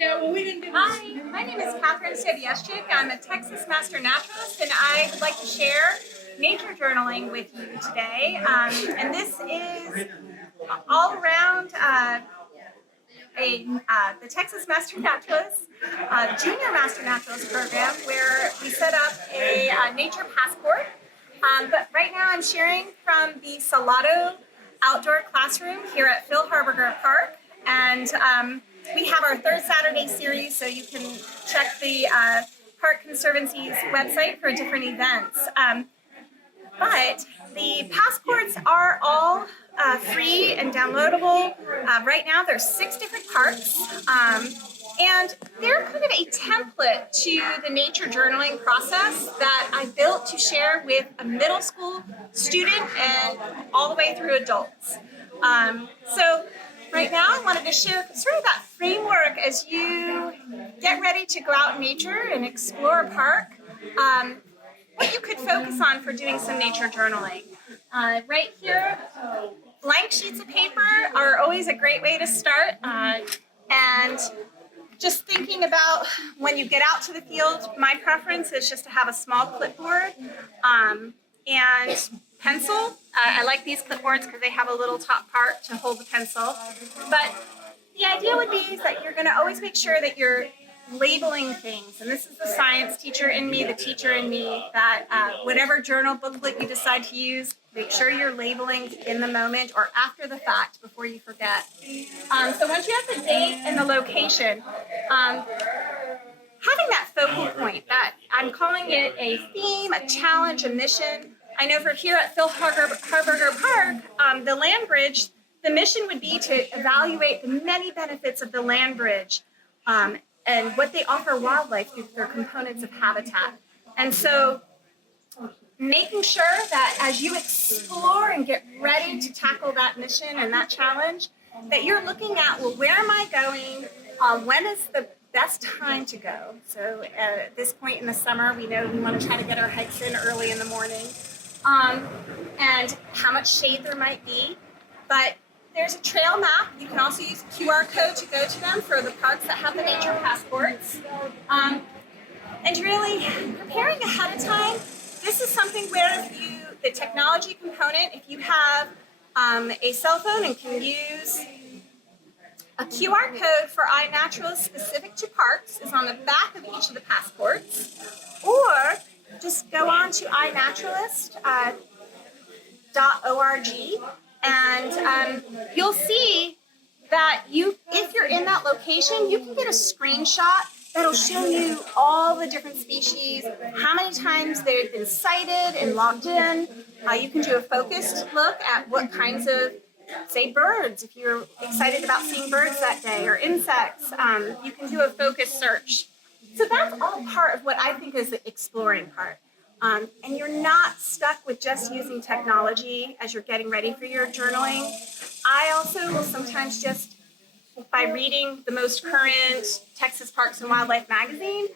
Hi, my name is Catherine Sobieschik. I'm a Texas Master Naturalist, and I would like to share nature journaling with you today. And this is all around the Texas Master Naturalist Junior Master Naturalist program, where we set up a nature passport. But right now, I'm sharing from the Salado outdoor classroom here at Phil Harberger Park, and we have our third Saturday series, so you can check the Park Conservancy's website for different events. But the passports are all free and downloadable. Right now, there's 6 different parks, and they're kind of a template to the nature journaling process that I built to share with a middle school student and all the way through adults. So right now, I wanted to share sort of that framework as you get ready to go out in nature and explore a park. What you could focus on for doing some nature journaling. Right here, blank sheets of paper are always a great way to start. And just thinking about when you get out to the field, my preference is just to have a small clipboard and pencil. I like these clipboards because they have a little top part to hold the pencil. But the idea would be is that you're going to always make sure that you're labeling things. And this is the science teacher in me, the teacher in me, that whatever journal booklet you decide to use, make sure you're labeling in the moment or after the fact before you forget. So once you have the date and the location, having that focal point, that I'm calling it a theme, a challenge, a mission. I know for here at Phil Harberger Park, the land bridge, the mission would be to evaluate the many benefits of the land bridge and what they offer wildlife through their components of habitat. And so making sure that as you explore and get ready to tackle that mission and that challenge, that you're looking at, well, where am I going? When is the best time to go? So at this point in the summer, we know we want to try to get our hikes in early in the morning. And how much shade there might be. But there's a trail map. You can also use a QR code to go to them for the parks that have the nature passports. And really preparing ahead of time. This is something where the technology component, if you have a cell phone and can use a QR code for iNaturalist specific to parks, is on the back of each of the passports, or just go on to iNaturalist.org and you'll see that if you're in that location, you can get a screenshot that'll show you all the different species, how many times they've been sighted and logged in. You can do a focused look at what kinds of, say, birds, if you're excited about seeing birds that day, or insects. You can do a focused search. So that's all part of what I think is the exploring part. And you're not stuck with just using technology as you're getting ready for your journaling. I also will sometimes just, by reading the most current Texas Parks and Wildlife magazine,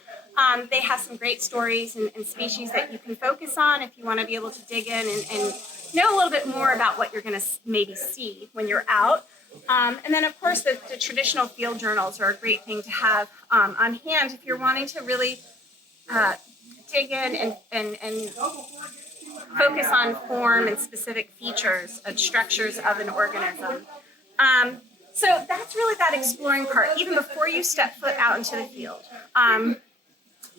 they have some great stories and species that you can focus on if you want to be able to dig in and know a little bit more about what you're going to maybe see when you're out. And then, of course, the traditional field journals are a great thing to have on hand if you're wanting to really dig in and focus on form and specific features and structures of an organism. So that's really that exploring part, even before you step foot out into the field.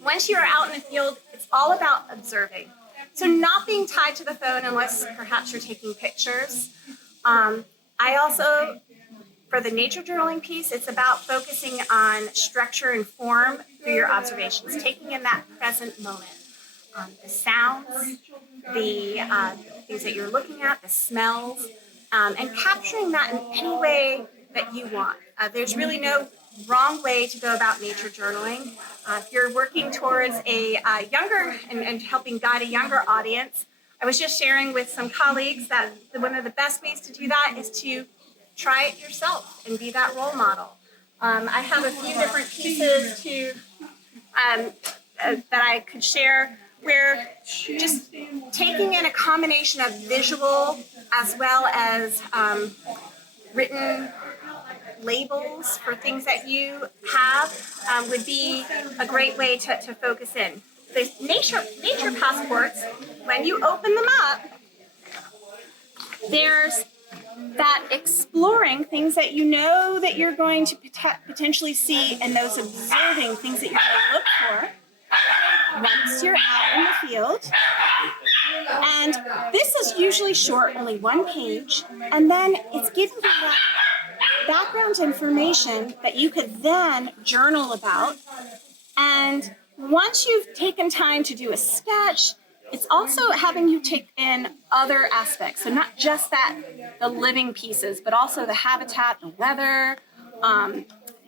Once you're out in the field, it's all about observing. So not being tied to the phone unless perhaps you're taking pictures. I also, for the nature journaling piece, it's about focusing on structure and form through your observations, taking in that present moment. The sounds, the things that you're looking at, the smells, and capturing that in any way that you want. There's really no wrong way to go about nature journaling. If you're working towards a younger and helping guide a younger audience, I was just sharing with some colleagues that one of the best ways to do that is to try it yourself and be that role model. I have a few different pieces that I could share where just taking in a combination of visual as well as written labels for things that you have would be a great way to focus in. The nature passports, when you open them up, there's that exploring things that you know that you're going to potentially see, and those observing things that you're going to look for once you're out in the field. And this is usually short, only one page, and then it's giving you that background information that you could then journal about. And once you've taken time to do a sketch, it's also having you take in other aspects. So not just the living pieces, but also the habitat, the weather,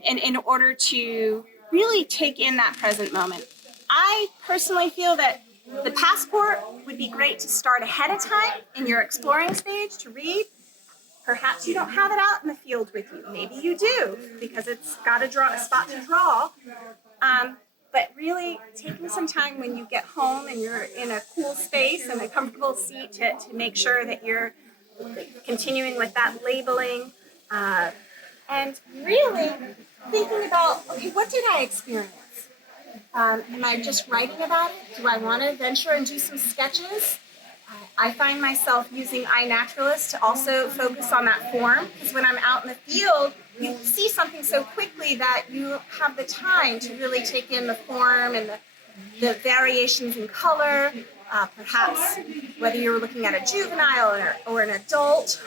in order to really take in that present moment. I personally feel that the passport would be great to start ahead of time in your exploring stage to read. Perhaps you don't have it out in the field with you. Maybe you do, because it's got a spot to draw. But really taking some time when you get home and you're in a cool space and a comfortable seat to make sure that you're continuing with that labeling, and really thinking about, okay, what did I experience? Am I just writing about it? Do I want to venture and do some sketches? I find myself using iNaturalist to also focus on that form, because when I'm out in the field, you see something so quickly that you have the time to really take in the form and the variations in color. Perhaps whether you're looking at a juvenile or an adult,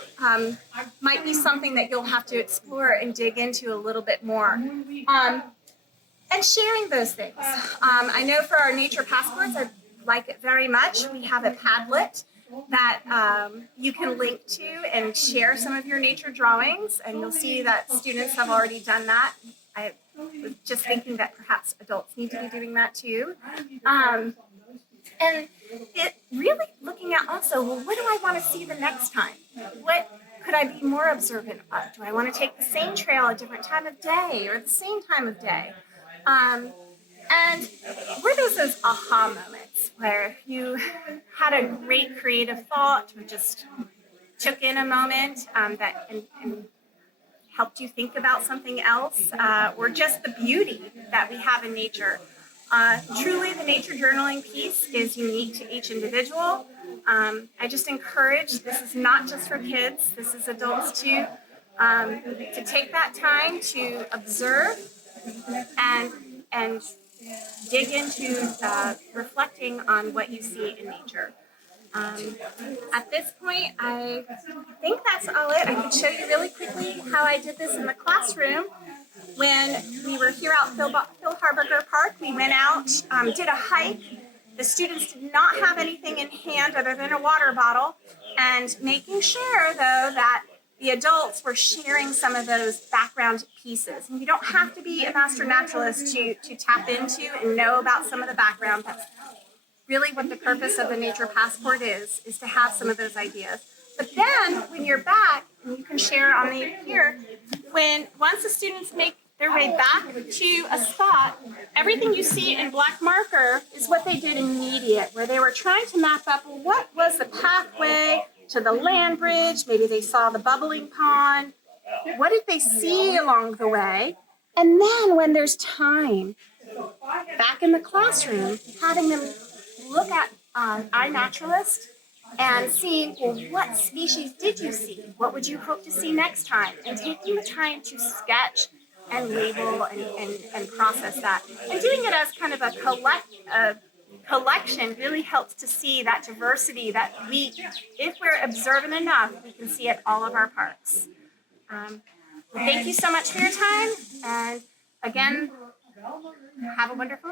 might be something that you'll have to explore and dig into a little bit more. And sharing those things. I know for our nature passports, I like it very much. We have a Padlet that you can link to and share some of your nature drawings, and you'll see that students have already done that. I was just thinking that perhaps adults need to be doing that too. And it really looking at also, well, what do I want to see the next time? What could I be more observant of? Do I want to take the same trail a different time of day or the same time of day? And were those aha moments where you had a great creative thought or just took in a moment that and helped you think about something else, or just the beauty that we have in nature? Truly, the nature journaling piece is unique to each individual. I just encourage, this is not just for kids, this is adults too, to take that time to observe and dig into reflecting on what you see in nature. At this point, I think that's all it. I can show you really quickly how I did this in the classroom. When we were here out Phil Harberger Park, we went out, did a hike. The students did not have anything in hand other than a water bottle, and making sure, though, that the adults were sharing some of those background pieces. And you don't have to be a master naturalist to tap into and know about some of the background. That's really what the purpose of the Nature Passport is to have some of those ideas. But then, when you're back, and you can share on the here, once the students make their way back to a spot, everything you see in black marker is what they did immediate, where they were trying to map up, well, what was the pathway to the land bridge? Maybe they saw the bubbling pond. What did they see along the way? And then when there's time, back in the classroom, having them look at iNaturalist and seeing, well, what species did you see? What would you hope to see next time? And taking the time to sketch and label and process that. And doing it as kind of a collection really helps to see that diversity that if we're observant enough, we can see at all of our parks. Thank you so much for your time. And again, have a wonderful